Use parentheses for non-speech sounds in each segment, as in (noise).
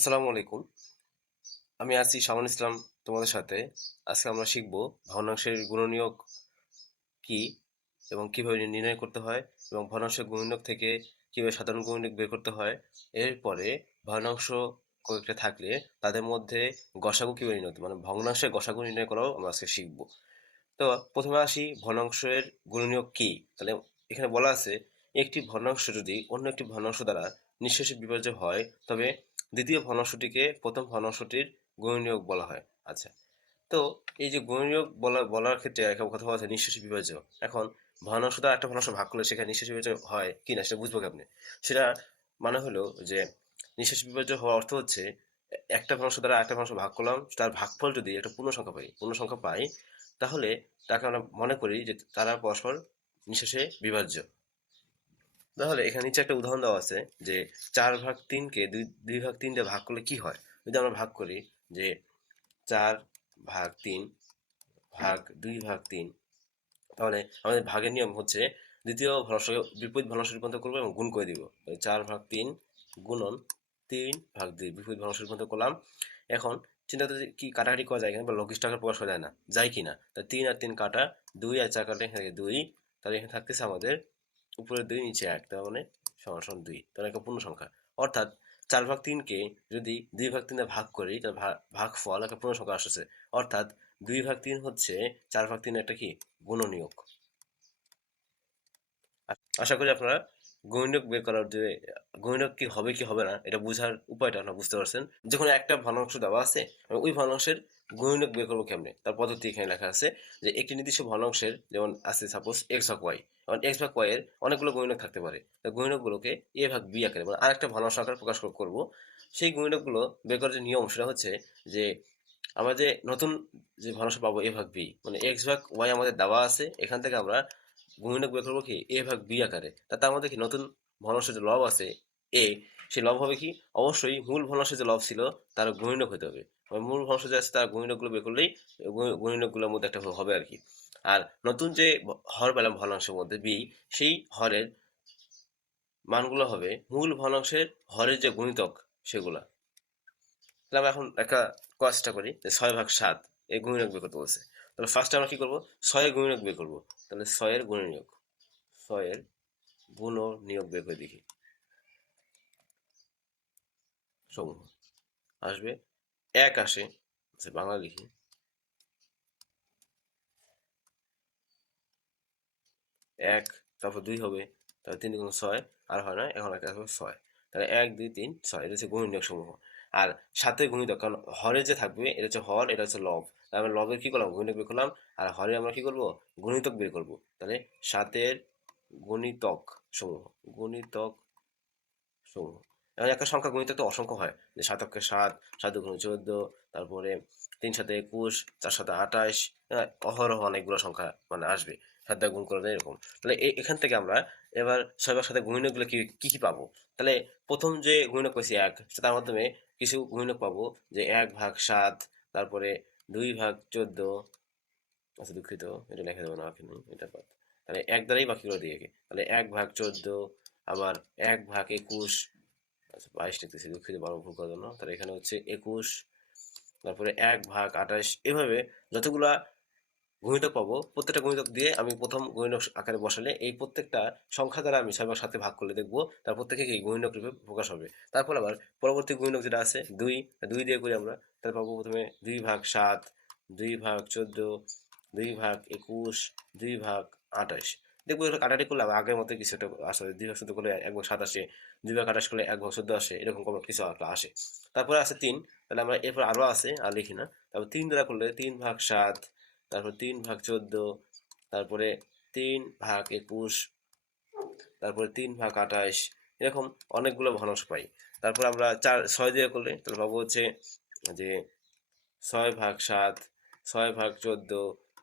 আসসালামু আলাইকুম। আমি আছি শামুল ইসলাম তোমাদের সাথে। আজকে আমরা শিখব ভগ্নাংশের গুণনীয়ক কি এবং কীভাবে নির্ণয় করতে হয় এবং ভগ্নাংশের গুণনীয়ক থেকে কীভাবে সাধারণ গুণনীয়ক বের করতে হয়। এরপরে ভগ্নাংশ কয়েকটা থাকলে তাদের মধ্যে গসাগু কীভাবে নির্ণয় মানে ভগ্নাংশের গসাগু নির্ণয় করাও আমরা আজকে শিখব। তো প্রথমে আসি ভগ্নাংশের গুণনীয়ক কি? তাহলে এখানে বলা আছে, একটি ভগ্নাংশ যদি অন্য একটি ভগ্নাংশ দ্বারা নিঃশেষে বিভাজ্য হয়, তবে দ্বিতীয় ভগ্নাংশটিকে প্রথম ভগ্নাংশটির গুণনীয়ক বলা হয়। আচ্ছা তো এই যে গুণনীয়ক বলা, বলার ক্ষেত্রে একটা কথা বলা আছে নিঃশেষে বিভাজ্য। এখন ভগ্নাংশ দ্বারা একটা ভগ্নাংশ ভাগ করলে সেখানে নিঃশেষে বিভাজ্য হয় কি না সেটা বুঝব কেমনে? সেটা মানে হলো যে নিঃশেষে বিভাজ্য হওয়ার অর্থ হচ্ছে একটা ভগ্নাংশ দ্বারা একটা ভগ্নাংশ ভাগ করলাম, তার ভাগফল যদি একটা পূর্ণ সংখ্যা পাই পূর্ণ সংখ্যা পাই, তাহলে তাকে আমরা মনে করি যে তারা পরস্পর নিঃশেষে বিভাজ্য। তাহলে এখানে নিচে একটা উদাহরণ দেওয়া আছে যে চার ভাগ তিনকে দুই দুই ভাগ তিন দিয়ে ভাগ করলে কি হয়? যদি আমরা ভাগ করি যে চার ভাগ তিন ভাগ দুই ভাগ তিন, তাহলে আমাদের ভাগের নিয়ম হচ্ছে দ্বিতীয় ভগ্নাংশকে বিপরীত ভগ্নাংশে রূপান্তর করব এবং গুণ করে দিব। চার ভাগ তিন গুণন তিন ভাগ দুই, বিপরীত ভগ্নাংশে রূপান্তর করলাম। এখন চিন্তা করতে কি কাটাকাটি করা যায় এখানে বা লঘিষ্ঠ আকার প্রকাশ করা যায় না, যায় কি না তা তিন আর তিন কাটা দুই আর চার কাটা এখানে দুই, তাহলে এখানে থাকতেছে আমাদের উপরে দুই, নিচে এক, তার মানে সমান সমান দুই তাহলে একটা পূর্ণ সংখ্যা। অর্থাৎ চার ভাগ তিনকে যদি দুই ভাগ তিনে ভাগ করি, তাহলে ভাগ ফল একটা পূর্ণ সংখ্যা আসছে অর্থাৎ দুই ভাগ তিন হচ্ছে চার ভাগ তিন একটা কি? গুণনীয়ক। আশা করি আপনারা গুণনীয়ক বের করার যে গুণনীয়ক কি হবে কি হবে না, এটা বোঝার উপায়টা আপনারা বুঝতে পারছেন। যখন একটা ভগ্নাংশ দেওয়া আছে ওই ভগ্নাংশের গুণনীয়ক বের করব কেমনে? তার পদ্ধতি এখানে লেখা আছে যে, একটি নির্দিষ্ট ভগ্নাংশের যেমন আছে সাপোজ এক্স ভাগ ওয়াই কারণ এক্স ভাগ ওয়াই এর অনেকগুলো গুণনীয়ক থাকতে পারে। গুণনীয়কগুলোকে এ ভাগ বি আকারে মানে আরেকটা ভগ্নাংশ আকারে প্রকাশ করব। সেই গুণনীয়কগুলো বের করার যে নিয়ম সেটা হচ্ছে যে, আমরা যে নতুন যে ভগ্নাংশ পাবো এ ভাগ বি মানে এক্স ভাগ ওয়াই আমাদের দেওয়া আছে, এখান থেকে আমরা গুণনীয়ক বের করব কি? এ ভাগ বি আকারে। তা তার মধ্যে কি নতুন ভগ্নাংশের যে লব আছে, এ, সেই লব হবে কি? অবশ্যই মূল ভগ্নাংশের যে লব ছিল, তার গুণনীয়ক হতে হবে। মূল ভগ্নাংশ যে আছে, তার গুণনীয়কগুলো বের করলেই গুণনীয়কগুলোর মধ্যে একটা হবে আর কি। আর নতুন যে হর পেলাম ভগ্নাংশের মধ্যে, বি, সেই হরের মানগুলো হবে মূল ভগ্নাংশের হরের যে গুণিতক সেগুলা। তাহলে আমরা এখন একটা কাজটা করি, যে ছয় ভাগ সাত এই গুণনীয়ক বের করতে বলছে। তাহলে ফার্স্টে আমরা কি করব? ছয়ের গুণনীয়ক বের করব। তাহলে ছয়ের গুণনীয়ক। ছয়ের গুণ নিয়োগ বের করে দেখি। সমূহ। আসবে। এক আসে আচ্ছা বাংলা লিখি। এক, তারপর দুই হবে। তাহলে তিন গুণ ছয়, আর হয় না এখন এক হবে ছয়। তাহলে এক, দুই, তিন, ছয়, এটা হচ্ছে গুণনীয়ক সমূহ। আর সাথে গুণিতক কারণ হরে যে থাকবে, এটা হচ্ছে হর, এটা হচ্ছে লব। তাহলে লবের কি করলাম? গুণিতক বের করলাম। আর হরে আমরা কি করব? গুণিতক বের করব। তাহলে সাতের গুণিতক সমূহ গুণিতক সমূহ। এবং একটা সংখ্যা গুণিতক তো অসংখ্য হয়। যে সাতকে সাত সাত গুণ চোদ্দ, তারপরে তিন সাথে একুশ, চার সাথে আঠাশ অহরহ অনেকগুলো সংখ্যা মানে আসবে। সাত গুণ করে দেয় এরকম। তাহলে এখান থেকে আমরা এবার ছয়বার সাথে গুণিনকগুলো কি কি কি পাবো? তাহলে প্রথম যে গুণিনক পেয়েছি এক তার মাধ্যমে কিছু গুণিনক পাবো। যে এক ভাগ সাত, তারপরে দুই ভাগ চোদ্দ আচ্ছা দুঃখিত, এটা লেখা দেবো না এখানে, এটা বাদ। তাহলে এক দ্বারাই বাকিগুলো দিয়ে তাহলে এক ভাগ চোদ্দ, আবার এক ভাগ একুশ আচ্ছা বাইশ লিখতেছি, দুঃখিত, বারো ভুল করার জন্য। তাহলে এখানে হচ্ছে একুশ, তারপরে এক ভাগ আঠাশ, এভাবে যতগুলা গুণিতক পাবো। প্রত্যেকটা গুণিতক দিয়ে আমি প্রথম গুণিতক আকারে বসালে এই প্রত্যেকটা সংখ্যা দ্বারা আমি ভাগ সাথে ভাগ করলে দেখব তার প্রত্যেকে এই গুণিতক রূপে প্রকাশ হবে। তারপর আবার পরবর্তী গুণিতক যেটা আছে, দুই দুই দিয়ে করি আমরা তার পাবো প্রথমে দুই ভাগ সাত, দুই ভাগ চোদ্দ, দুই ভাগ একুশ, দুই ভাগ আঠাশ। দেখব এটা কাটাটি করলে আগের মতো কিছু একটা আসে, দুই ভাগ চোদ্দ করলে এক ভাগ সাত আসে, দুই ভাগ আঠাশ করলে এক ভাগ চোদ্দ আসে, এরকম কোনো কিছু একটা আসে। তারপরে আছে তিন, তাহলে আমরা এরপর আরও আছে, আর লিখি না। তারপর তিন দ্বারা করলে তিন ভাগ সাত তারপর তিন ভাগ চোদ্দ, তারপরে তিন ভাগ একুশ, তারপরে তিন ভাগ আঠাশ, এরকম অনেকগুলো ভগ্নাংশ পাই। তারপর আমরা চার, ছয় দিয়ে করলে তাহলে পাবো হচ্ছে যে ছয় ভাগ সাত, ছয় ভাগ চোদ্দ,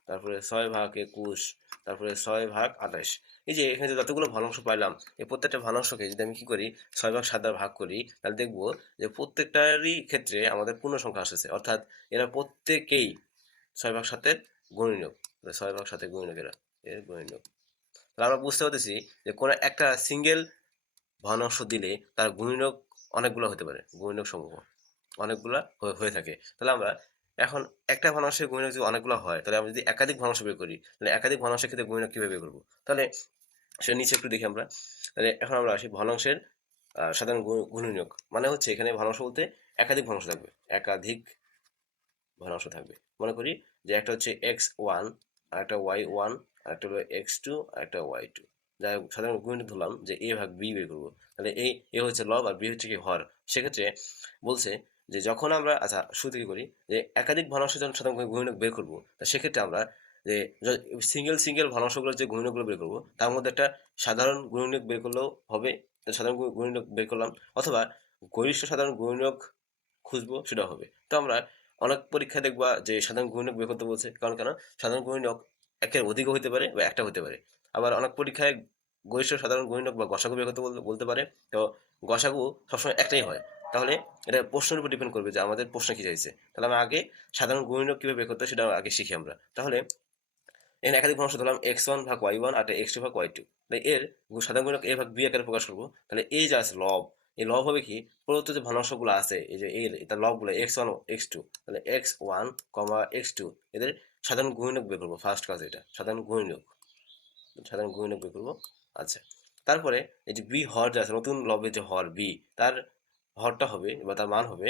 তারপরে ছয় ভাগ একুশ, তারপরে ছয় ভাগ আঠাশ। এই যে এখানে যতগুলো ভগ্নাংশ পাইলাম, এই প্রত্যেকটা ভগ্নাংশকে যদি আমি কি করি, ছয় ভাগ সাত ভাগ করি, তাহলে দেখব যে প্রত্যেকটারই ক্ষেত্রে আমাদের পূর্ণ সংখ্যা আসছে অর্থাৎ এরা প্রত্যেকেই ছয় ভাগ সাতের গুণনীয়ক ছয় ভাগ সাথে গুণনীয়ক এরা এর গুণনীয়ক তাহলে আমরা বুঝতে পারতেছি যে কোনো একটা সিঙ্গেল ভগ্নাংশ দিলে তার গুণনীয়ক অনেকগুলো হতে পারে গুণনীয়ক সমূহ। অনেকগুলা হয়ে থাকে। তাহলে আমরা এখন একটা ভগ্নাংশের গুণিনক যদি অনেকগুলো হয়, তাহলে আমরা যদি একাধিক ভগ্নাংশ বের করি, তাহলে একাধিক ভগ্নাংশের ক্ষেত্রে গুণিনক কীভাবে করব? তাহলে সে নিচে একটু দেখি আমরা। তাহলে এখন আমরা আসি ভগ্নাংশের সাধারণ গুণ- গুণনীয়ক মানে হচ্ছে এখানে ভগ্নাংশ বলতে একাধিক ভগ্নাংশ থাকবে একাধিক ভগ্নাংশ থাকবে। মনে করি যে একটা হচ্ছে এক্স ওয়ান, আর একটা ওয়াই ওয়ান, আর একটা হলো এক্স টু, আর একটা ওয়াই টু। যাই হোক, সাধারণ গুণিত ধরলাম যে এ ভাগ বি বের করব। তাহলে এই এ হচ্ছে লব আর বি হচ্ছে কি হর সেক্ষেত্রে বলছে যে যখন আমরা আচ্ছা শুরু থেকে করি, যে একাধিক ভগ্নাংশ যখন সাধারণ গুণিনক বের করব, তা সেক্ষেত্রে আমরা যে সিঙ্গেল সিঙ্গেল ভগ্নাংশগুলোর যে গুণিনকগুলো বের করব, তার মধ্যে একটা সাধারণ গুণিনক বের করলেও হবে সাধারণ গু- বের করলাম, অথবা গরিষ্ঠ সাধারণ গুণিনক খুঁজবো সেটা হবে। তো আমরা অনেক পরীক্ষা দেখবা যে সাধারণ গুণিনক বের করতে বলছে। কারণ কেন? সাধারণ গুণিনক একের অধিকও হতে পারে বা একটা হতে পারে। আবার অনেক পরীক্ষায় গরিষ্ঠ সাধারণ গুণিনক বা গসাগু বের করতে বল- বলতে পারে, তো গসাগু সবসময় একটাই হয়। তাহলে এটা প্রশ্নের উপর ডিপেন্ড করবে যে আমাদের প্রশ্ন কি চাইছে। তাহলে আমরা আগে সাধারণ গুণিনক কীভাবে বের করতে সেটা আগে শিখি আমরা। তাহলে এখানে একাধিক ভগ্নাংশ ধরলাম এক্স ওয়ান ভাগ ওয়াই ওয়ান আর এক্স টু ভাগ ওয়াই টু তাহলে এর সাধারণ গুণক এ ভাগ বি আকারে প্রকাশ করব। তাহলে এই যে আছে লব এই লব হবে কি? প্রদত্ত যে ভগ্নাংশগুলো আছে, এই যে এর, এটা লবগুলো এক্স ওয়ান এক্স টু তাহলে X one comma X two এদের সাধারণ গুণক বের করব ফার্স্ট কাজ এটা, সাধারণ গুণিনক সাধারণ গুণিনক বের করব আচ্ছা তারপরে এই যে বি হর যে আছে, নতুন লবের যে হর বি তার হরটা হবে, বা তার মান হবে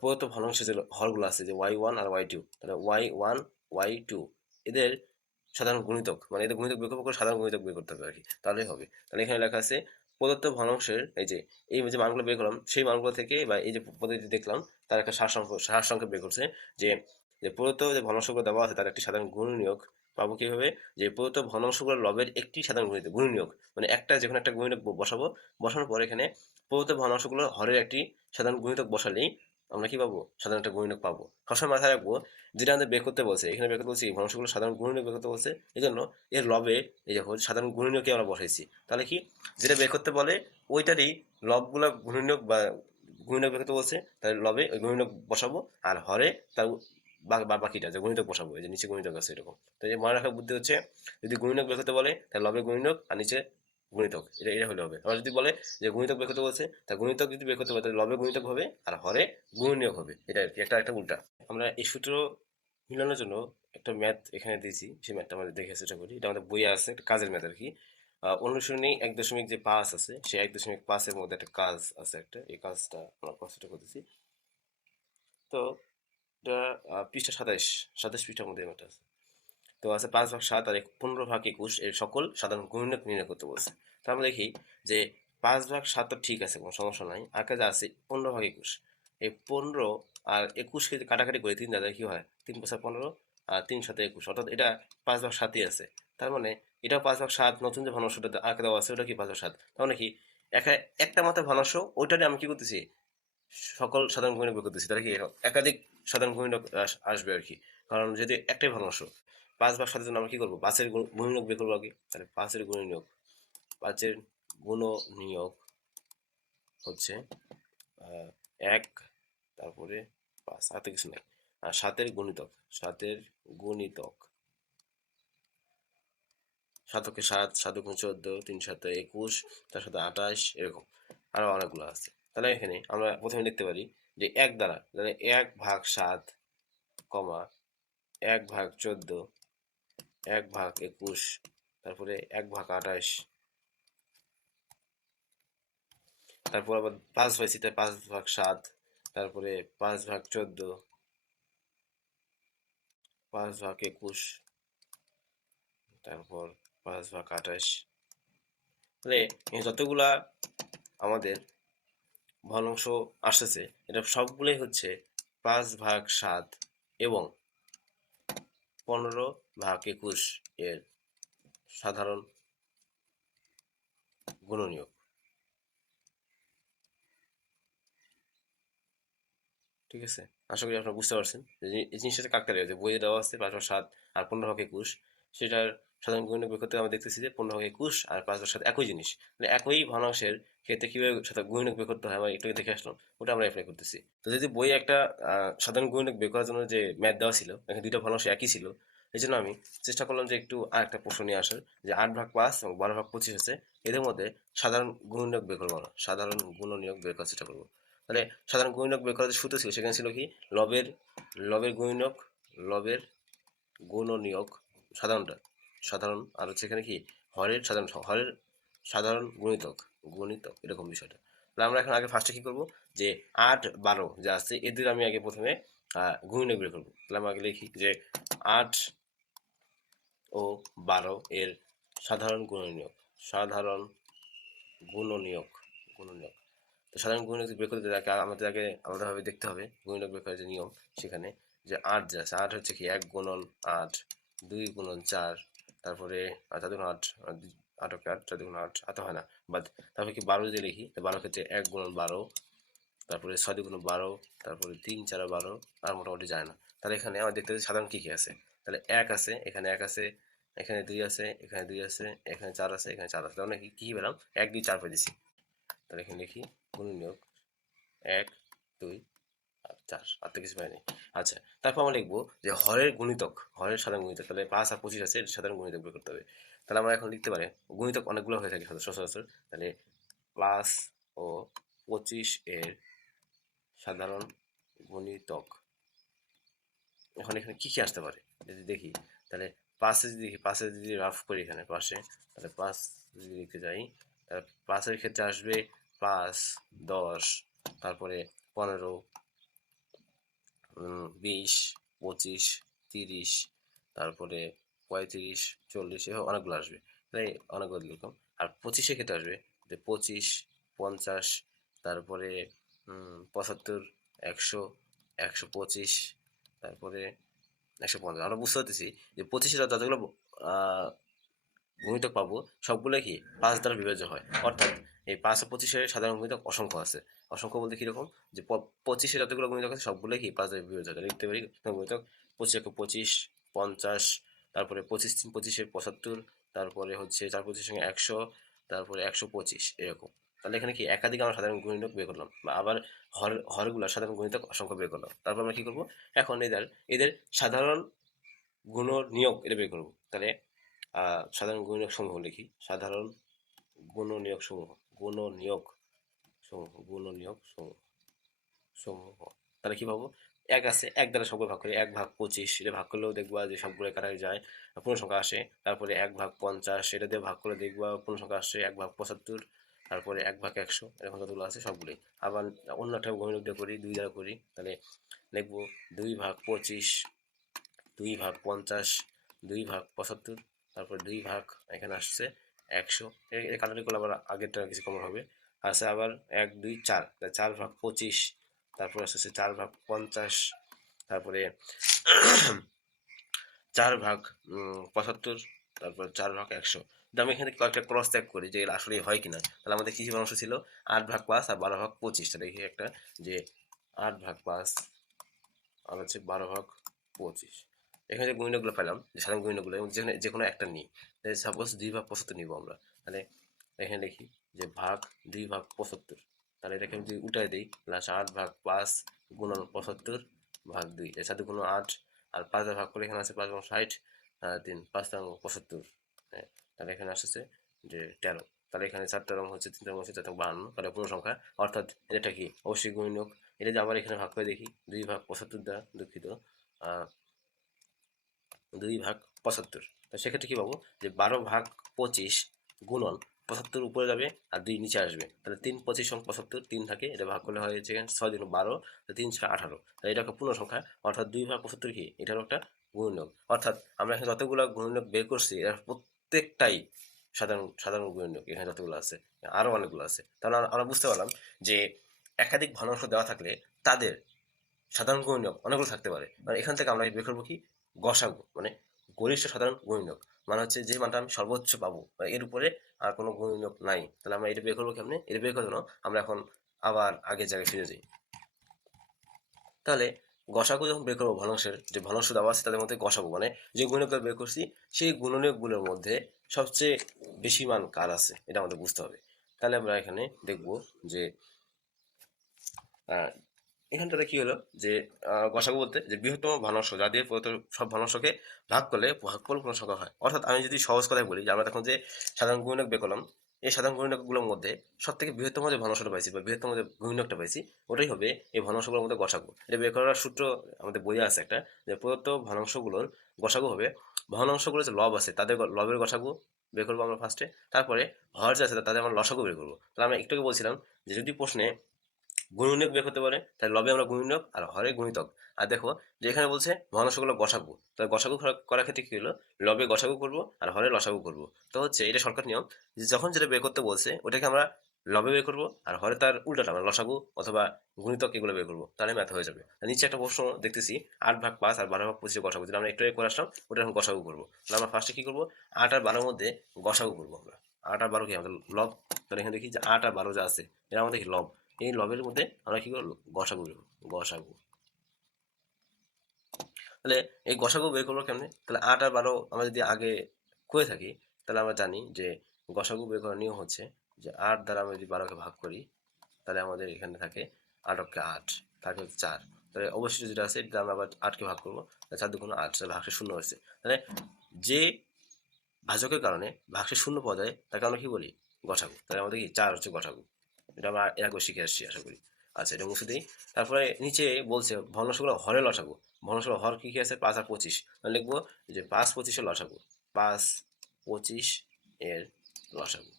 প্রদত্ত ভগ্নাংশের যে হরগুলো আছে, যে ওয়াই ওয়ান আর ওয়াই টু তাহলে ওয়াই ওয়ান ওয়াই টু এদের সাধারণ গুণিতক মানে এদের গুণিতক বের করব করে সাধারণ গুণিতক বের করতে হবে আর কি, তাহলেই হবে, তাহলে এখানে লেখা আছে প্রদত্ত ভগ্নাংশের এই যে এই যে মানগুলো বের করলাম, সেই মানগুলো থেকে বা এই যে পদ্ধতি দেখলাম, তার একটা সারসংখ্য সারসংখ্যা বের করছে যে যে প্রদত্ত যে ভগ্নাংশগুলো দেওয়া আছে, তার একটি সাধারণ গুণ নিয়োগ পাবো কীভাবে? যে প্রদত্ত ভগ্নাংশগুলো লবের একটি সাধারণ গুণিত নিয়োগ মানে একটা যেখানে একটা গুণিত বসাবো, বসানোর পর এখানে প্রদত্ত ভগ্নাংশগুলো হরের একটি সাধারণ গুণিতক বসালেই আমরা কি পাবো? সাধারণ একটা গুণিতক পাবো। সবসময় মাথায় রাখব, যেটা আমাদের বের করতে বলছে, এখানে বের করতে বলছি ভগ্নাংশগুলো সাধারণ গুণনীয়ক বের করতে বলছে। এই জন্য এর লবে এই দেখো সাধারণ গুণনীয়কে আমরা বসাইছি। তাহলে কি? যেটা বের করতে বলে, ওইটারই লবগুলো গুণনীয়ক বা গুণনীয়ক বের করতে বলছে, তাহলে লবে ওই গুণনীয়ক বসাবো, আর হরে তার বা- বাকিটা, যে গণিতক বসাবো, এই যে নিচে গণিতক আছে এরকম। তো মনে রাখার বুদ্ধি হচ্ছে, যদি গুণিতক বের করতে বলে, তাহলে লবে গুণিতক আর নিচে গুণিতক, এটা এটা হলে হবে। আবার যদি বলে যে গুণিতক বের করতে বলছে, তা গুণিতক যদি বের করতে বলে, তাহলে লবে গুণিতক হবে আর হরে গুণনীয়ক হবে। এটা আর কি একটা একটা উল্টা। আমরা এই সূত্র মিলানোর জন্য একটা ম্যাথ এখানে দিয়েছি, সেই ম্যাথটা আমাদের দেখে চেষ্টা করি। এটা আমাদের বইয়ে আছে, একটা কাজের ম্যাথ আর কি অনুসরণী এক দশমিক যে পাঁচ আছে, সেই এক দশমিক পাঁচের মধ্যে একটা কাজ আছে একটা। এই কাজটা আমরা কষ্টটা করতেছি। তো, এটা পৃষ্ঠা সাতাইশ সাতাইশ পৃষ্ঠার মধ্যে ম্যাথটা আছে। তো আছে পাঁচ ভাগ সাত, আর পনেরো ভাগ একুশ, এর সকল সাধারণ গুণনীয়ক নির্ণয় করতে বলছে। তো আমরা দেখি যে পাঁচ ভাগ সাত তো ঠিক আছে, কোনো সমস্যা নাই। আর কাছে আছে পনেরো ভাগ একুশ। এই পনেরো আর একুশকে যদি কাটাকাটি করে, তিন দাদা কি হয়? তিন পাঁচা পনেরো, আর তিন সাথে একুশ। অর্থাৎ এটা পাঁচ ভাগ সাতই আছে। তার মানে এটাও পাঁচ ভাগ সাত, নতুন যে ভগ্নাংশটা আঁকে দেওয়া আছে, ওটা কি পাঁচ ভাগ সাত? তার মানে কি একা একটা মাত্র ভগ্নাংশ ওইটারে আমি কি করতেছি? সকল সাধারণ বের করতেছি। তাহলে কি একাধিক সাধারণ গুণিনক আসবে আর কি। কারণ যদি একটাই ভগ্নাংশ পাঁচ ভাগ সাতের জন্য আমরা কি করব? পাঁচের গুণ- গুণনীয়ক বের করব আগে। তাহলে পাঁচের গুণনীয়ক পাঁচের গুণ নিয়োগ হচ্ছে এক, তারপরে পাঁচ। হাতে কিছু নাই। আর সাতের গুণিতক সাতের গুণিতক। সাতকে সাত সাত গুণ চোদ্দ, তিন সাথে একুশ তার সাথে আঠাশ, এরকম। আরও অনেকগুলো আছে। তাহলে এখানে আমরা প্রথমে লিখতে পারি যে এক দ্বারা, তাহলে এক ভাগ সাত, কমা, এক ভাগ চোদ্দ এক ভাগ একুশ, তারপরে এক ভাগ আঠাশ। তারপর আবার পাঁচ পাইছি, তাই পাঁচ ভাগ সাত, তারপরে পাঁচ ভাগ চোদ্দ, পাঁচ ভাগ একুশ, তারপর পাঁচ ভাগ আঠাশ। তাহলে এই যতগুলা আমাদের ভগ্নাংশ আসতেছে, এটা সবগুলোই হচ্ছে পাঁচ ভাগ সাত এবং পনেরো ভাগ একুশ এর সাধারণ গুণনীয়ক। ঠিক আছে? আশা করি আপনারা বুঝতে পারছেন। এই জিনিসটা কাকতে যে বইয়ে দেওয়া আছে পাঁচ সাত আর পনেরো ভাগ একুশ, সেটার সাধারণ বের করতে আমরা দেখতেছি যে পনেরো, একুশ আর পাঁচ ভাগ সাত একই জিনিস। মানে একই ভগ্নাংশের ক্ষেত্রে কীভাবে সাথে গুণনীয়ক বের করতে হয়, আমরা একটু দেখে আসলাম, ওটা আমরা অ্যাপ্লাই করতেছি। তো যদি বই একটা সাধারণ গুণনীয়ক বের করার জন্য যে ম্যাথ দেওয়া ছিল, এখানে দুইটা ভগ্নাংশ একই ছিল, এই জন্য আমি চেষ্টা করলাম যে একটু আর একটা প্রশ্ন নিয়ে আসার, যে আট ভাগ পাঁচ এবং বারো ভাগ পঁচিশ আছে এদের মধ্যে সাধারণ গুণনীয়ক বের করব আমরা সাধারণ গুণনীয়ক বের করার চেষ্টা করব। তাহলে সাধারণ গুণনীয়ক বের করার যে সূত্র ছিল, সেখানে ছিল কি? লবের লবের গুণনীয়ক লবের গুণনীয়ক সাধারণটা। সাধারণ আর হচ্ছে এখানে কি? হরের সাধারণ হরের সাধারণ গুণিতক গুণিতক এরকম বিষয়টা। তাহলে আমরা এখন আগে ফার্স্টে কী করব? যে আট, বারো যা আছে এদের আমি আগে প্রথমে গুণনীয়ক বের করব। তাহলে আমি আগে লিখি যে আট ও বারো এর সাধারণ গুণনীয়ক সাধারণ গুণনীয়ক গুণনীয়ক। তো সাধারণ গুণনীয়ক বের করতে তাকে আমাদের আগে আলাদাভাবে দেখতে হবে, গুণনীয়ক বের করার যে নিয়ম সেখানে যে আট যা আছে, আট হচ্ছে কি এক গুণন আট, দুই গুণন চার তারপরে আট আট ওকে আট চার আট এত হয় না। বাদ তারপরে কি বারো যদি লিখি বারো ক্ষেত্রে এক গুণন বারো, তারপরে ছয় দুগুণ বারো, তারপরে তিন চার বারো, আর মোটামুটি যায় না। তাহলে এখানে আমার দেখতে হবে সাধারণ কী কী আছে? তাহলে এক আছে, এখানে এক আছে, এখানে দুই আছে, এখানে দুই আছে, এখানে চার আছে, এখানে চার আছে। তাহলে কি পেলাম? এক, দুই, চার পেয়ে পেয়েছি তাহলে এখানে লিখি গুণ নিয়োগ, এক, দুই চার, আর তো কিছু পাইনি আচ্ছা তারপর আমরা লিখব যে হরের গুণিতক, হরের সাধারণ গুণিতক, তাহলে পাঁচ আর পঁচিশ আছে এটা সাধারণ গুণিতক বের করতে হবে। তাহলে আমরা এখন লিখতে পারি, গুণিতক অনেকগুলো হয়ে থাকে সচরাচর তাহলে পাঁচ ও পঁচিশ এর সাধারণ গুণিতক। এখন এখানে কি কি আসতে পারে? যদি দেখি, তাহলে পাশে যদি দেখি পাশে যদি রাফ করি এখানে পাশে তাহলে পাঁচ যদি লিখতে যাই, তাহলে পাঁচের ক্ষেত্রে আসবে পাঁচ, দশ, তারপরে পনেরো বিশ, পঁচিশ, তিরিশ, তারপরে পঁয়ত্রিশ, চল্লিশ এভাবে অনেকগুলো আসবে। তাই অনেকগুলো লিখলাম আর পঁচিশে ক্ষেত্রে আসবে যে পঁচিশ, পঞ্চাশ, তারপরে পঁচাত্তর, একশো একশো পঁচিশ, তারপরে একশো পঞ্চাশ। আমরা বুঝতে পারতেছি যে পঁচিশের যতগুলো গুণিতক পাবো সবগুলো কি পাঁচ দ্বারা বিভাজ্য হয়। অর্থাৎ এই পাঁচ পঁচিশের সাধারণ গুণিতক অসংখ্য আছে। অসংখ্য বলতে কীরকম? যে পঁচিশে যতগুলো গুণিতক আছে, সবগুলো কি পাঁচ দ্বারা বিভাজ্য হয় লিখতে পারি গুণিতক পঁচিশ একে পঁচিশ, পঞ্চাশ, তারপরে পঁচিশ তিন পঁচিশে পঁচাত্তর, তারপরে হচ্ছে চার পঁচিশের সঙ্গে একশো, তারপরে একশো পঁচিশ, এরকম। তাহলে এখানে কি একাধিক আমরা সাধারণ গুণিতক বের করলাম? বা আবার হর, হরগুলো সাধারণ গুণিতক অসংখ্য বের করলাম। তারপর আমরা কী করব? এখন এদের এদের সাধারণ গুণ নিয়োগ এটা বের করব। তাহলে সাধারণ গুণনীয়ক সমূহ লিখি। সাধারণ গুণ নিয়োগ সমূহ। গুণনীয়ক। সমূহ গুণনীয়ক সমূহ। সমূহ। তাহলে কি পাবো এক আছে, এক দ্বারা সবগুলো ভাগ করি। এক ভাগ পঁচিশ, এটা ভাগ করলেও দেখবা যে সবগুলো কাটাই যায় পূর্ণ সংখ্যা আসে। তারপরে এক ভাগ পঞ্চাশ, এটা দিয়ে ভাগ করলে দেখবা পূর্ণ সংখ্যা আসে এক ভাগ পঁচাত্তর, তারপরে এক ভাগ একশো, এরকম যতগুলো আছে সবগুলোই। আবার অন্য একটা গণিত দিয়ে করি, দুই দ্বারা করি, তাহলে লিখব দুই ভাগ পঁচিশ, দুই ভাগ পঞ্চাশ, দুই ভাগ পঁচাত্তর, তারপরে দুই ভাগ এখানে আসছে একশো। কাটারি করলে আবার আগেরটা কিছু কমন হবে। আছে আবার এক, দুই, চার। চার ভাগ পঁচিশ, তারপর আসছে চার ভাগ পঞ্চাশ, তারপরে (clears throat) চার ভাগ পঁচাত্তর, তারপর চার ভাগ একশো। আমি এখানে কয়েকটা ক্রস ত্যাগ করি যে আসলে হয় কিনা। তাহলে আমাদের কী অংশ ছিল? আট ভাগ পাঁচ আর বারো ভাগ পঁচিশ। তাহলে একটা যে আট ভাগ পাঁচ আর হচ্ছে বারো ভাগ পঁচিশ। এখানে যে গুণিনগুলো পেলাম, যে সাধারণ গুণিনগুলো এবং যেখানে যে কোনো একটা নিই। সাপোজ দুই ভাগ পঁচাত্তর নিব আমরা। তাহলে এখানে লিখি যে ভাগ দুই ভাগ পঁচাত্তর। তাহলে এটাকে আমি যদি উঠাই দিই তাহলে আট ভাগ পাঁচ গুণন পঁচাত্তর ভাগ দুই, এর সাথে কোনো আট, আর পাঁচ ভাগ করে এখানে আছে পাঁচ এবং ষাট তিন, পাঁচ পঁচাত্তর। হ্যাঁ তাহলে এখানে আসছে যে তেরো। তাহলে এখানে চারটা রং হচ্ছে তিনটা রং হচ্ছে চারটা বাহান্ন, তাহলে পূর্ণ সংখ্যা। অর্থাৎ এটা কি? অবশ্যই গুণিনক এটা যে আবার এখানে ভাগ করে দেখি, দুই ভাগ পঁচাত্তর দ্বারা দুঃখিত দুই ভাগ পঁচাত্তর। তো সেক্ষেত্রে কী পাবো? যে বারো ভাগ পঁচিশ গুণন পঁচাত্তর উপরে যাবে আর দুই নিচে আসবে। তাহলে তিন পঁচিশ সঙ্গে পঁচাত্তর, তিন থাকে, এটা ভাগ করলে হয় ছয় দিন বারো তিন ছয় আঠারো। তাহলে এটা একটা পূর্ণ সংখ্যা অর্থাৎ দুই ভাগ পঁচাত্তর কি? এটারও একটা গুণনীয়ক। অর্থাৎ আমরা এখানে যতগুলো গুণনীয়ক বের করছি, এর প্রত্যেকটাই সাধারণ সাধারণ গুণনীয়ক এখানে যতগুলো আছে আরও অনেকগুলো আছে। তাহলে আমরা বুঝতে পারলাম যে একাধিক ভগ্নাংশ দেওয়া থাকলে তাদের সাধারণ গুণনীয়ক অনেকগুলো থাকতে পারে। মানে এখান থেকে আমরা বের করব কি? গসাগু মানে গরিষ্ঠ সাধারণ গুণনীয়ক। মানে হচ্ছে যে মানটা আমি সর্বোচ্চ পাবো। এর উপরে আর কোনো গুণনীয়ক নাই। তাহলে আমরা এটা বের করব কেমনে? এটা বের জন্য আমরা এখন আবার আগের জায়গায় ফিরে যাই। তাহলে গসাগু যখন বের করব ভনাংশের যে ভনাংশ দেওয়া আছে তাদের মধ্যে গসাগু মানে যে গুণনীয়কগুলো বের করছি, সেই গুণনীয়কগুলোর মধ্যে সবচেয়ে বেশি মান কার আছে? এটা আমাদের বুঝতে হবে। তাহলে আমরা এখানে দেখব যে এখানটাতে কি হলো? যে গসাগু বলতে যে, বৃহত্তম ভগ্নাংশ যা দিয়ে সব ভগ্নাংশকে ভাগ করলে ভাগফল কোনো সংখ্যা হয়। অর্থাৎ আমি যদি সহজ কথায় বলি, যে আমরা তখন যে, সাধারণ গুণক বের করলাম, এই সাধারণ গুণিতকগুলোর মধ্যে সব থেকে বৃহত্তম যে ভগ্নাংশটা পাইছি, বা বৃহত্তম যে গুণিতকটা পাইছি, ওটাই হবে এই ভগ্নাংশগুলোর মধ্যে গসাগু। এটা বের করার সূত্র আমাদের বইয়ে আছে একটা, যে প্রদত্ত ভগ্নাংশগুলোর গসাগু হবে ভগ্নাংশগুলো যে লব আছে, তাদের লবের গসাগু বের করব আমরা ফার্স্টে তারপরে হর যে আছে তাদের আমরা লসাগু বের করব। তাহলে আমরা একটু আগে বলছিলাম যে, যদি প্রশ্নে গুণনীয়ক বের করতে পারে, তাহলে লবে আমরা গুণনীয়ক আর হরে গুণিতক। আর দেখো যে এখানে বলছে ভগ্নাংশগুলো গসাগু তাহলে গসাগু করার ক্ষেত্রে কি হলো? লবে গসাগু করব আর হরে লসাগু করব। তো হচ্ছে এটা শর্টকাট নিয়ম যে যখন যেটা বের করতে বলছে, ওটাকে আমরা লবে বের করব আর হরে তার উল্টাটা আমরা লসাগু অথবা গুণিতক এগুলো বের করব। তাহলে ম্যাথ হয়ে যাবে। নিচে একটা প্রশ্ন দেখতেছি, আট ভাগ পাঁচ আর বারো ভাগ পঁচিশে গসাগু। যেটা আমরা একটু করে আসলাম, ওটা এখন গসাগু করব। তাহলে আমরা ফার্স্টে কি করব? আট আর বারোর মধ্যে গসাগু করব আমরা। আট আর বারো কি আমাদের লব, তাহলে এখানে দেখি যে আট আর বারো যা আছে এটা আমাদের লব? এই লবের মধ্যে আমরা কি করব? গসাগু বের গসাগু। তাহলে এই গসাগু বের করব কেমনে? তাহলে আট আর বারো আমরা যদি আগে করে থাকি, তাহলে আমরা জানি যে গসাগু বের করার নিয়ম হচ্ছে যে আট দ্বারা আমরা যদি বারোকে ভাগ করি, তাহলে আমাদের এখানে থাকে আট অক্ষে আট থাকে চার। তাহলে অবশ্যই যেটা আছে, এটা আমরা আবার আটকে ভাগ করব চার দুগুণ আট ভাগশেষ শূন্য হচ্ছে তাহলে যে ভাজকের কারণে ভাগশেষ শূন্য পাওয়া যায়, তাকে আমরা কি বলি? গসাগু। তাহলে আমাদের কি? চার হচ্ছে গসাগু। এটা আমরা এর আগে শিখে আসছি আশা করি। আচ্ছা এটা মুছে দিই। তারপরে নিচে বলছে, ভগ্নাংশগুলো হরে লসাগু। ভগ্নাংশগুলো হর কি কি আছে? পাঁচ আর পঁচিশ। লিখব যে পাঁচ পঁচিশের লসাগু। পাঁচ, পঁচিশ এর লসাগু।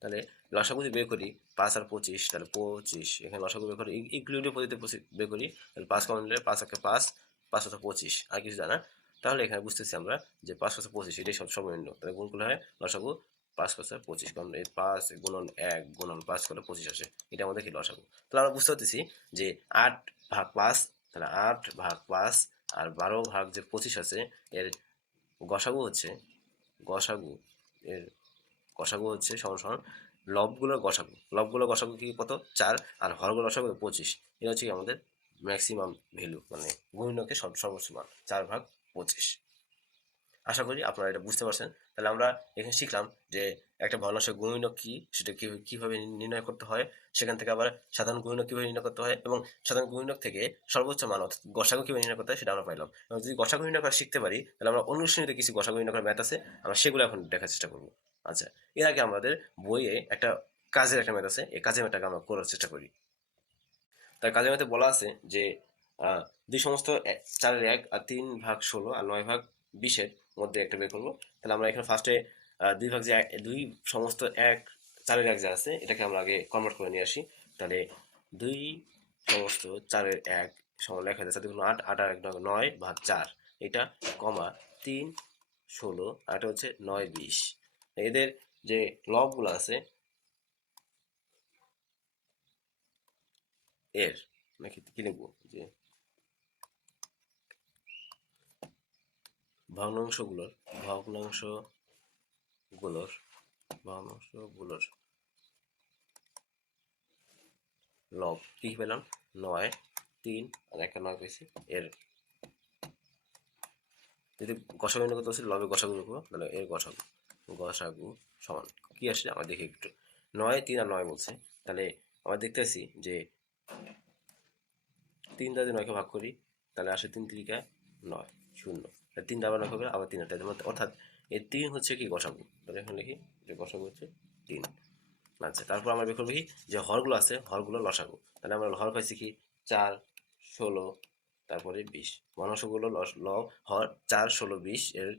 তাহলে লসাগু যদি বের করি, পাঁচ আর পঁচিশ, তাহলে পঁচিশ, এখানে লসাগু বের করি ইনক্লুডিভ পদ্ধতিতে পঁচিশ বের করি, তাহলে পাঁচ কমন নিলে পাঁচ একে পাঁচ পাঁচ হতো পঁচিশ। আর কিছু জানা? তাহলে এখানে বুঝতেছি আমরা যে পাঁচ কত পঁচিশ, এটাই সব সর্বনিম্ন তাহলে গুণ করলে হয় লসাগু পাঁচ কত পঁচিশ কারণ এই পাঁচ গুণন এক, গুণন পাঁচ করলে পঁচিশ আসে। এটা আমাদের কি লসাগু? তাহলে আমরা বুঝতে পারতেছি যে আট ভাগ পাঁচ, তাহলে আট ভাগ পাঁচ আর বারো ভাগ যে পঁচিশ আছে, এর গসাগু হচ্ছে, গসাগু, এর গসাগু হচ্ছে সমান সমান লবগুলোর গসাগু। লবগুলোর গসাগু কি কত? চার। আর হরগুলোর গসাগু পঁচিশ। এটা হচ্ছে আমাদের ম্যাক্সিমাম ভ্যালু মানে গুণিনকে সর্বোচ্চ মান চার ভাগ পঁচিশ। আশা করি আপনারা এটা বুঝতে পারছেন। তাহলে আমরা এখানে শিখলাম যে একটা ভগ্নাংশের গুণিনক কি, সেটা কীভাবে নির্ণয় করতে হয়, সেখান থেকে আবার সাধারণ গুণিনক কীভাবে নির্ণয় করতে হয় এবং সাধারণ গুণিনক থেকে সর্বোচ্চ মান অর্থাৎ গসাগু কীভাবে নির্ণয় করতে হয় সেটা আমরা পাইলাম। এবং যদি গসাগু নির্ণয় করা শিখতে পারি, তাহলে আমরা অনুশীলনীতে কিছু গসাগু নির্ণয় করার ম্যাথ আছে, আমরা সেগুলো এখন দেখার চেষ্টা করব। আচ্ছা এর আগে আমাদের বইয়ে একটা কাজের একটা ম্যাথ আছে, এই কাজের ম্যাথটাকে আমরা করার চেষ্টা করি। তার কাজের ম্যাথে বলা আছে যে দুই সমস্ত চারের এক আর তিন ভাগ ষোলো আর নয় ভাগ বিশের মধ্যে একটা বের করব। তাহলে আমরা এখানে ফার্স্টে দুই ভাগ যে দুই সমস্ত এক চারের এক যে আছে, এটাকে আমরা আগে কনভার্ট করে নিয়ে আসি। তাহলে দুই সমস্ত চারের এক সমান লেখা যাচ্ছে দেখুন আট আট আর এক নয় ভাগ চার। এটা কমা তিন, ষোলো, আর এটা হচ্ছে নয়, বিশ। এদের যে লবগুলো আছে, এর, নাকি কি লিখব? যে ভগ্নাংশগুলোর ভগ্নাংশগুলোর ভগ্নাংশগুলোর লব কি পেলাম? নয়, তিন, আর একটা নয় পেয়েছি। এর যদি গসাগু নিয়ে করতে লবে গসাগু লিখব, তাহলে এর গসাগু গসাগু সমান। কি আসছে? আমরা দেখি একটু। নয়, তিন আর নয় বলছে। তাহলে আমরা দেখতেছি যে তিন যদি নয়কে ভাগ করি, তাহলে আসে তিন তিরিকা নয়, শূন্য। তিনটা আবার নয় করে আবার তিন একটা অর্থাৎ এই তিন হচ্ছে কি গসাগু। তাহলে এখন লিখি যে গসাগু হচ্ছে তিন। আচ্ছা তারপর আমরা বের করব যে হরগুলো আছে, হরগুলো লসাগু। তাহলে আমরা হর পাইছি কি? চার, ষোলো, তারপরে বিশ। মনসগুলো লস ল হর, চার, ষোলো, বিশ এর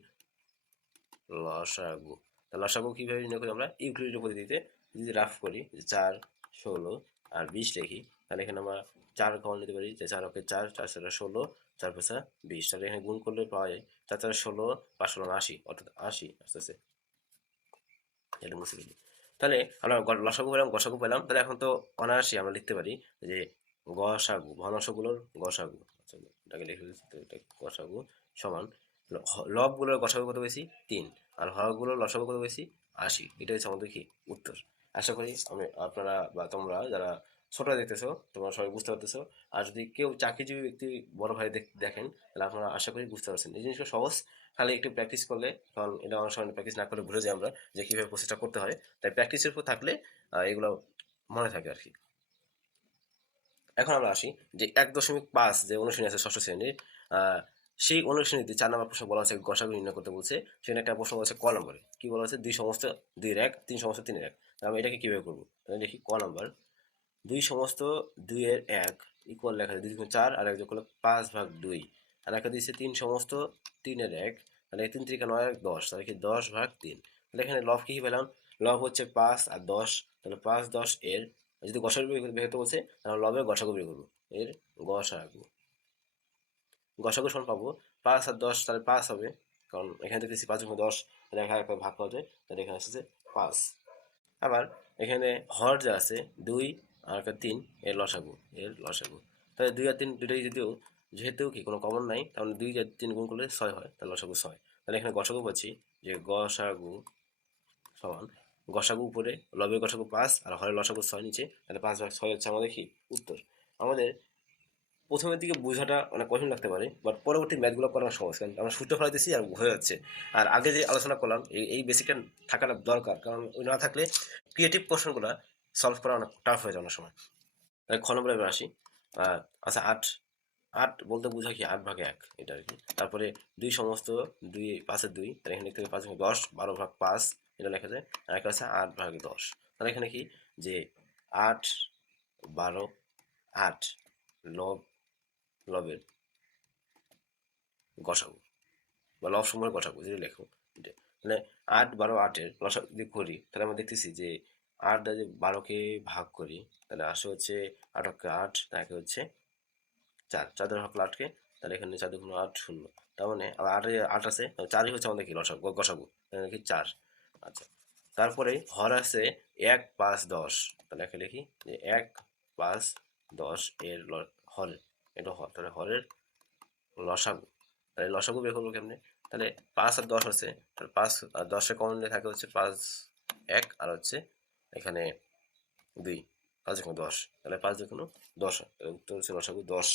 লসাগু। তা লসাগু কীভাবে নির্ণয় করি আমরা? ইউক্লিড পদ্ধতিতে যদি রাফ করি, যে চার, ষোলো আর বিশ লিখি, তাহলে এখানে আমরা চার কমন নিতে পারি। যে চার ওকে চার চার, ষোলো চার পয়সা বিশ তাহলে এখানে গুণ করলে পাওয়া যায় চার ষোলো পাঁচ ষোলো আশি, অর্থাৎ আশি আস্তে আস্তে এটা মুছে দিলি তাহলে আমরা লসাগু পেলাম, গসাগু পেলাম। তাহলে এখন তো অনায়াসই আমরা লিখতে পারি যে গসাগু ভগ্নাংশগুলোর গসাগু। আচ্ছা এটাকে লিখে এটা গসাগু সমান লবগুলোর গসাগু কত বেশি তিন। আর হরগুলোর লসাগু কত বেশি আশি। এটা হচ্ছে আমাদের কি উত্তর। আশা করি আমি, আপনারা বা তোমরা যারা ছোট দেখতেছো, তোমরা সবাই বুঝতে পারতেছো। আর যদি কেউ চাকরিজীবী ব্যক্তি, বড় ভাই দেখ- দেখেন, তাহলে আপনারা আশা করি বুঝতে পারছেন। এই জিনিসটা সহজ, খালি একটু প্র্যাকটিস করলে, কারণ এটা অনেক সময় প্র্যাকটিস না করলে ভুলে যাই আমরা যে কীভাবে প্রসেসটা করতে হয়। তাই প্র্যাকটিসের উপর থাকলে এগুলো মনে থাকে আর কি এখন আমরা আসি যে এক দশমিক পাঁচ যে অনুশীলনী আছে ষষ্ঠ শ্রেণির সেই অনুশীলনীতে চার নম্বর প্রশ্ন বলা হচ্ছে গসাগু নির্ণয় করতে বলছে। সেখানে একটা প্রশ্ন বলছে ক নম্বরে? কি বলা হচ্ছে দুই সমস্ত, দুই এক, তিন সমস্ত, তিনের এক। আমি এটাকে কীভাবে করব? দেখি ক নম্বর। দুই সমস্ত দুইয়ের এক ইকুয়াল লেখা আছে দুই চার আর এক যোগ করলে পাঁচ ভাগ দুই। আর একটা দিচ্ছে তিন সমস্ত তিনের এক। তাহলে তিন তিরিকা নয়, এক দশ। তাহলে কি দশ ভাগ তিন? তাহলে এখানে লব কি পেলাম? লব হচ্ছে পাঁচ আর দশ। তাহলে পাঁচ দশ এর, যদি গসাগু বের বের করতে বলছে তাহলে লবের গসাগু বের করব। এর গসা গসাগু। গসাগু সমান পাবো। পাঁচ আর দশ, তাহলে পাঁচ হবে। কারণ এখানে দেখতেছি পাঁচ দশ, তাহলে এখানে একটা ভাগ পাওয়া যায়। তাহলে এখানে আসছে পাঁচ। আবার এখানে হর যা আছে, দুই আর একটা তিন, এর লসাগু এর লসাগু। তাহলে দুই আর তিন দুটোই যদিও, যেহেতু কি কোনো কমন নাই তাহলে দুই আর তিন গুণ করলে ছয় হয়, তাহলে লসাগু ছয়। তাহলে এখানে গসাগু পাচ্ছি যে গসাগু সমান, গসাগু উপরে লবের গসাগু পাঁচ আর হরের লসাগু ছয় নিচে, তাহলে পাঁচ ভাগ ছয় হচ্ছে আমাদের কি? উত্তর। আমাদের প্রথমের দিকে বোঝাটা অনেক কঠিন লাগতে পারে বাট পরবর্তী ম্যাথগুলো করানো সহজ, কারণ আমরা সূত্র ফেলাইতেছি আর হয়ে যাচ্ছে। আর আগে যে আলোচনা করলাম, এই এই বেসিকটা থাকাটা দরকার, কারণ ওই না থাকলে ক্রিয়েটিভ কোশ্চেনগুলো সলভ করা অনেক টাফ হয়ে যায় অনেক সময়। খ নম্বরে এবার আসি। আচ্ছা আট। আট বলতে বোঝা কি? আট ভাগে এক, এটা আর কি তারপরে দুই সমস্ত, দুই পাঁচের দুই, তাহলে এখানে লিখতে পাঁচ দশ, বারো ভাগ পাঁচ, এটা লেখা যায়। আর একটা আছে আট ভাগে দশ। তাহলে এখানে কি? যে আট, বারো, আট, লব, লবের গসাগু বা লব সময়ের গসাগু যেটা লেখো। মানে আট, বারো, আটের, লসাগু যদি করি, তাহলে আমরা দেখতেছি যে আট দ্বারা যে বারোকে ভাগ করি, তাহলে আসে হচ্ছে আট অক্ষে আট, তাকে হচ্ছে চার। চার দ্বারা ভাগ আটকে, তাহলে এখানে চার দুগুণ আট শূন্য। তার মানে আবার আটে আট আছে চারই হচ্ছে আমাদের কি? লসাগু গসাগু। কি চার। আচ্ছা। তারপরে হর আছে এক পাঁচ দশ। তাহলে এখানে লিখি যে এক পাঁচ দশ এর ল- হর এটা হর, তাহলে হরের লসাগু। তাহলে লসাগু বের করব কেমনে? তাহলে পাঁচ আর দশ আছে, তাহলে পাঁচ আর দশের কমন থাকে হচ্ছে পাঁচ এক, আর হচ্ছে এখানে দুই, পাঁচ যে কোনো দশ। তাহলে পাঁচ কোনো দশ। তাহলে উত্তর হচ্ছে লসাগু দশ।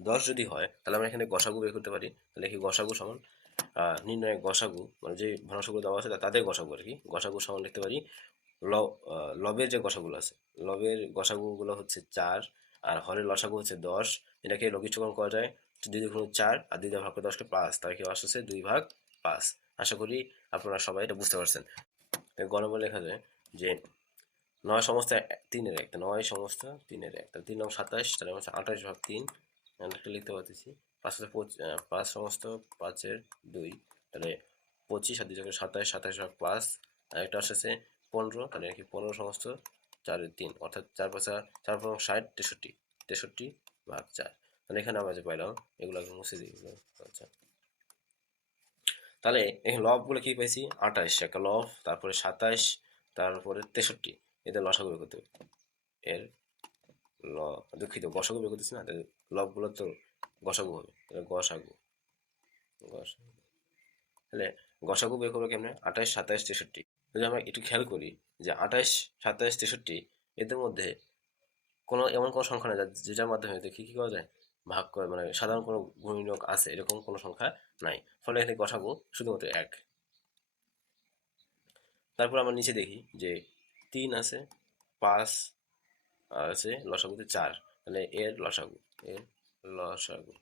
দশ যদি হয়, তাহলে আমরা এখানে গসাগু বের করতে পারি। তাহলে কি গসাগু সমান নির্ণয় গসাগু মানে যে ভনাংশগুলো দেওয়া আছে তাদের গসাগু আর কি। গসাগু সমান লিখতে পারি, ল লবের যে গসাগুলো আছে, লবের গসাগুগুলো হচ্ছে চার, আর হরের লসাগু হচ্ছে দশ। এটাকে লঘিষ্ঠকরণ করা যায় দুই দুগুণ চার, আর দুই ভাগ করে দশকে পাঁচ। তার কি আসছে দুই ভাগ পাঁচ। আশা করি আপনারা সবাই এটা বুঝতে পারছেন। গণবে লেখা যায় যে নয় এ- তিনের একটা, নয় সমস্ত তিনের একটা, তিন নং সাতাশ তাহলে হচ্ছে আঠাশ ভাগ তিন একটা লিখতে পারতেছি, পাঁচ পঁচ- সমস্ত পাঁচের দুই, তাহলে পঁচিশ আর দুই সাতাশ সাতাশ ভাগ পাঁচ, আর একটা আসছে পনেরো, তাহলে কি পনেরো সমস্ত চারের তিন, অর্থাৎ চার পাঁচা চার পনেরো ষাট, তেষট্টি তেষট্টি ভাগ চার তাহলে এখানে আমরা যে পাইলাম এগুলো আগে মুছে দিই। আচ্ছা তাহলে এই লবগুলো কি পাইছি? আঠাশ, একটা লব, তারপরে সাতাশ, তারপরে তেষট্টি। এদের লসাগু বের করতে হবে। এর ল, দুঃখিত, গসাগু বের করতেছি না লবগুলো তো গসাগু হবে। গসাগু গসাগু। তাহলে গসাগু বের করব কেমনে? আঠাশ, সাতাশ, তেষট্টি। যদি আমরা একটু খেয়াল করি যে আঠাশ, সাতাশ, তেষট্টি, এদের মধ্যে কোনো, এমন কোনো সংখ্যা নেই, যেটার মাধ্যমে দেখি কি করা যায়? ভাগ করে মানে সাধারণ কোনো গুণনীয়ক আছে, এরকম কোনো সংখ্যা নাই। ফলে এখানে গসাগু শুধুমাত্র এক। তারপর আমরা নিচে দেখি যে তিন আছে, পাঁচ আছে, লসাগুতে চার। তাহলে এর লসাগু এর লসাগু।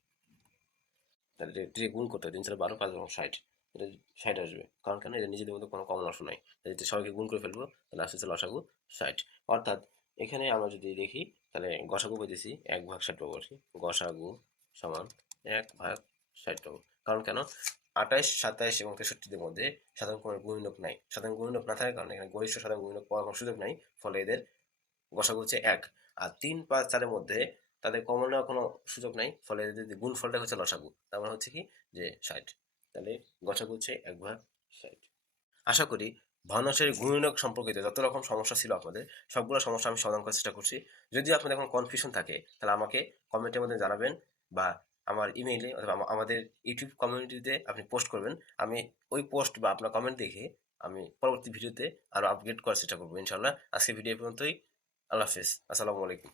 তাহলে এটা গুণ করতে হয় তিন চার বারো, পাঁচ ষাট। এটা ষাট আসবে। কারণ কেন? এটা নিজেদের মধ্যে কোনো কমন অংশ নাই। যদি সবাইকে গুণ করে ফেলব, তাহলে আসছে লসাগু ষাট। অর্থাৎ এখানে আমরা যদি দেখি তাহলে গসাগু পেয়েছি এক ভাগ ষাট পাবো কি গসাগু সমান এক ভাগ ষাট পাবো কারণ কেন? আঠাশ সাতাশ এবং তেষট্টিদের মধ্যে সাধারণ কোনো গুণিনক নাই। সাধারণ গুণিনক না থাকার কারণে এখানে গরিষ্ঠ সাধারণ গুণিনক পাওয়ার কোনো সুযোগ নাই, ফলে এদের গসাগু হচ্ছে এক। আর তিন, পাঁচ, চারের মধ্যে তাদের কমন নেওয়ার কোনো সুযোগ নাই, ফলে এদের গুণ ফলটা হচ্ছে লসাগু তার মানে হচ্ছে কি? যে ষাট। তাহলে গসাগু হচ্ছে এক ভাগ ষাট। আশা করি ভগ্নাংশের গুণনীয়ক সম্পর্কিত যত রকম সমস্যা ছিল আপনাদের, সবগুলো সমস্যা আমি সমাধান করার চেষ্টা করছি। যদি আপনাদের কোনো কনফিউশন থাকে, তাহলে আমাকে কমেন্টের মধ্যে জানাবেন বা আমার ইমেইলে অথবা আমাদের ইউটিউব কমিউনিটিতে আপনি পোস্ট করবেন। আমি ওই পোস্ট বা আপনার কমেন্ট দেখে আমি পরবর্তী ভিডিওতে আরও আপডেট করার চেষ্টা করব ইনশাল্লাহ আজকে ভিডিও পর্যন্তই। আল্লাহ হাফিজ। আসসালামু আলাইকুম।